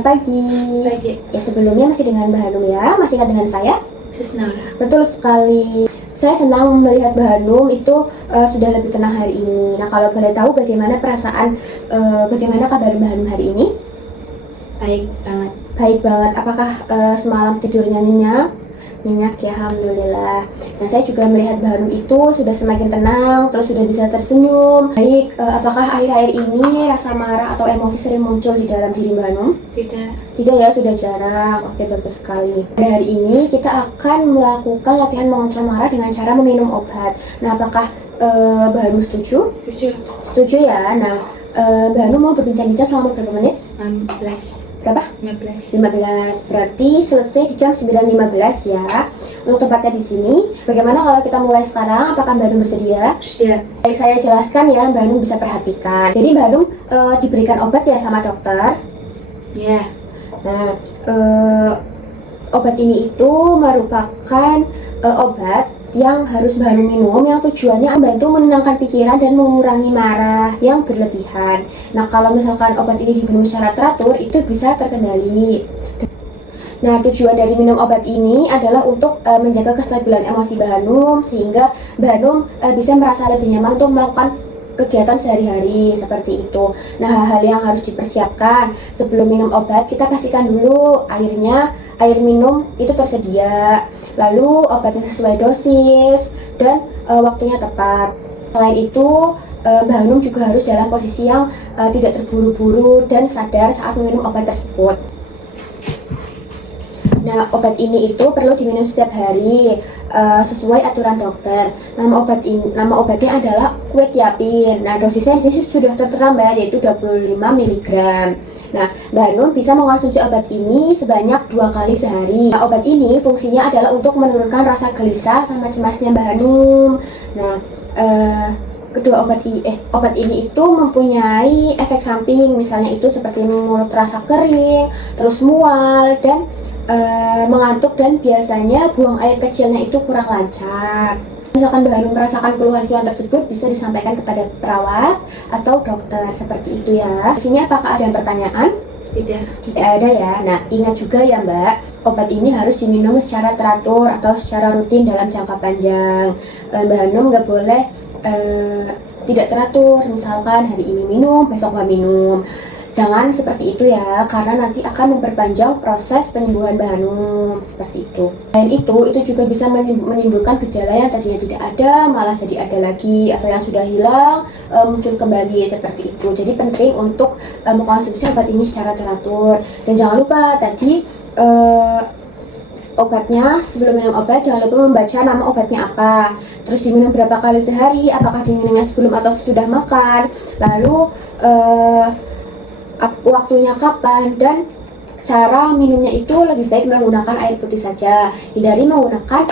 Selamat pagi. Pagi. Ya sebelumnya masih dengan Mbak Hanum ya, masih ingat dengan saya? Susnaura. Betul sekali. Saya senang melihat Mbak Hanum itu sudah lebih tenang hari ini. Nah kalau boleh tahu bagaimana perasaan, bagaimana kabar Mbak Hanum hari ini? Baik banget. Baik banget. Apakah semalam tidurnya nyenyak? Nyenyak ya, alhamdulillah. Nah saya juga melihat Mbak Hanum itu sudah semakin tenang, terus sudah bisa tersenyum. Baik, apakah akhir-akhir ini rasa marah atau emosi sering muncul di dalam diri Mbak Hanum? Tidak. Tidak ya, sudah jarang. Oke, bagus sekali. Pada hari ini kita akan melakukan latihan mengontrol marah dengan cara meminum obat. Nah, apakah Mbak Hanum setuju? Tujuh. Setuju ya. Nah, Mbak Hanum mau berbincang-bincang selama berapa menit? 16. Berapa? 15. 15. Berarti selesai di jam 9.15 ya. Untuk tempatnya di sini. Bagaimana kalau kita mulai sekarang? Apakah Mbak Hanum bersedia? Siap. Baik, saya jelaskan ya, Mbak Hanum bisa perhatikan. Jadi Mbak Hanum diberikan obat ya sama dokter. Ya. Nah, obat ini itu merupakan obat yang harus Mbak Hanum minum yang tujuannya membantu menenangkan pikiran dan mengurangi marah yang berlebihan. Nah, kalau misalkan obat ini diminum secara teratur, itu bisa terkendali. Nah, tujuan dari minum obat ini adalah untuk menjaga kestabilan emosi Mbak Hanum sehingga Mbak Hanum bisa merasa lebih nyaman untuk melakukan kegiatan sehari-hari seperti itu. Nah, hal-hal yang harus dipersiapkan sebelum minum obat, kita pastikan dulu air minum itu tersedia, lalu obatnya sesuai dosis dan waktunya tepat. Selain itu, Mbak Hanum juga harus dalam posisi yang tidak terburu-buru dan sadar saat meminum obat tersebut. Nah, obat ini itu perlu diminum setiap hari sesuai aturan dokter. Nama obatnya adalah quetiapin. Nah, dosisnya di sini sudah tertera Mbak, yaitu 25 mg. Nah, Mbak Hanum bisa mengonsumsi obat ini sebanyak 2 kali sehari. Nah, obat ini fungsinya adalah untuk menurunkan rasa gelisah sama cemasnya Mbak Hanum. Nah, kedua obat ini itu mempunyai efek samping, misalnya itu seperti mulut rasa kering, terus mual dan mengantuk, dan biasanya buang air kecilnya itu kurang lancar. Misalkan Mbak Hanum merasakan keluhan-keluhan tersebut, bisa disampaikan kepada perawat atau dokter seperti itu ya. Di sini apakah ada yang pertanyaan? Tidak. Tidak ada ya. Nah, ingat juga ya Mbak, obat ini harus diminum secara teratur atau secara rutin dalam jangka panjang. Mbak Hanum nggak boleh tidak teratur, misalkan hari ini minum, besok nggak minum. Jangan seperti itu ya, karena nanti akan memperpanjang proses penyembuhan Mbak Hanum seperti itu. Selain itu juga bisa menimbulkan gejala yang tadinya tidak ada, malah jadi ada lagi, atau yang sudah hilang muncul kembali seperti itu. Jadi penting untuk mengkonsumsi obat ini secara teratur. Dan jangan lupa tadi obatnya, sebelum minum obat jangan lupa membaca nama obatnya apa, terus diminum berapa kali sehari, apakah diminumnya sebelum atau sesudah makan, lalu waktunya kapan, dan cara minumnya itu lebih baik menggunakan air putih saja. Hindari menggunakan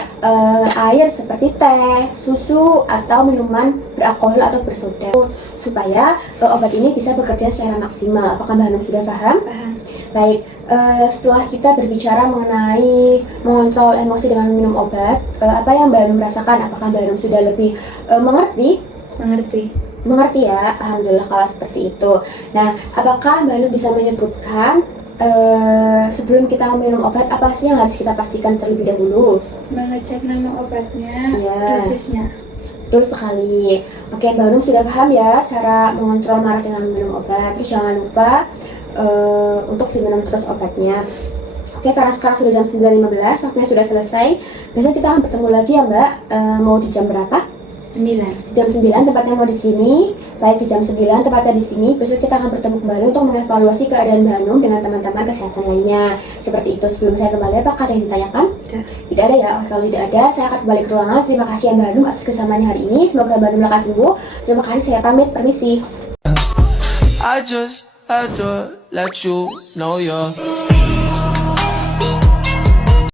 air seperti teh, susu, atau minuman beralkohol atau bersoda, supaya obat ini bisa bekerja secara maksimal. Apakah Mbak Hanum sudah paham? Paham. Baik, setelah kita berbicara mengenai mengontrol emosi dengan minum obat, apa yang Mbak Hanum rasakan? Apakah Mbak Hanum sudah lebih mengerti? Mengerti ya, alhamdulillah kalau seperti itu. Nah, apakah Mbak Hanum bisa menyebutkan sebelum kita minum obat apa sih yang harus kita pastikan terlebih dahulu? Mengecek nama obatnya, Ya. dosisnya. Betul sekali. Oke, Mbak Hanum sudah paham ya cara mengontrol marah dengan minum obat. Terus jangan lupa untuk diminum terus obatnya. Oke, karena sekarang sudah jam 9.15, waktunya sudah selesai. Besok kita akan bertemu lagi ya Mbak. Mau di jam berapa? 9. Jam 9 tempatnya mau di sini. Baik, di jam 9 tempatnya di sini. Besok kita akan bertemu kembali untuk mengevaluasi keadaan Mbak Hanum dengan teman-teman kesehatan lainnya. Seperti itu. Sebelum saya kembali, apakah ada yang ditanyakan? Tidak. Tidak ada ya. Kalau tidak ada, saya akan kembali ke ruangan. Terima kasih ya Mbak Hanum atas kersamaannya hari ini. Semoga Mbak Hanum lekas sembuh. Terima kasih, saya pamit, permisi. I just had to let you know you're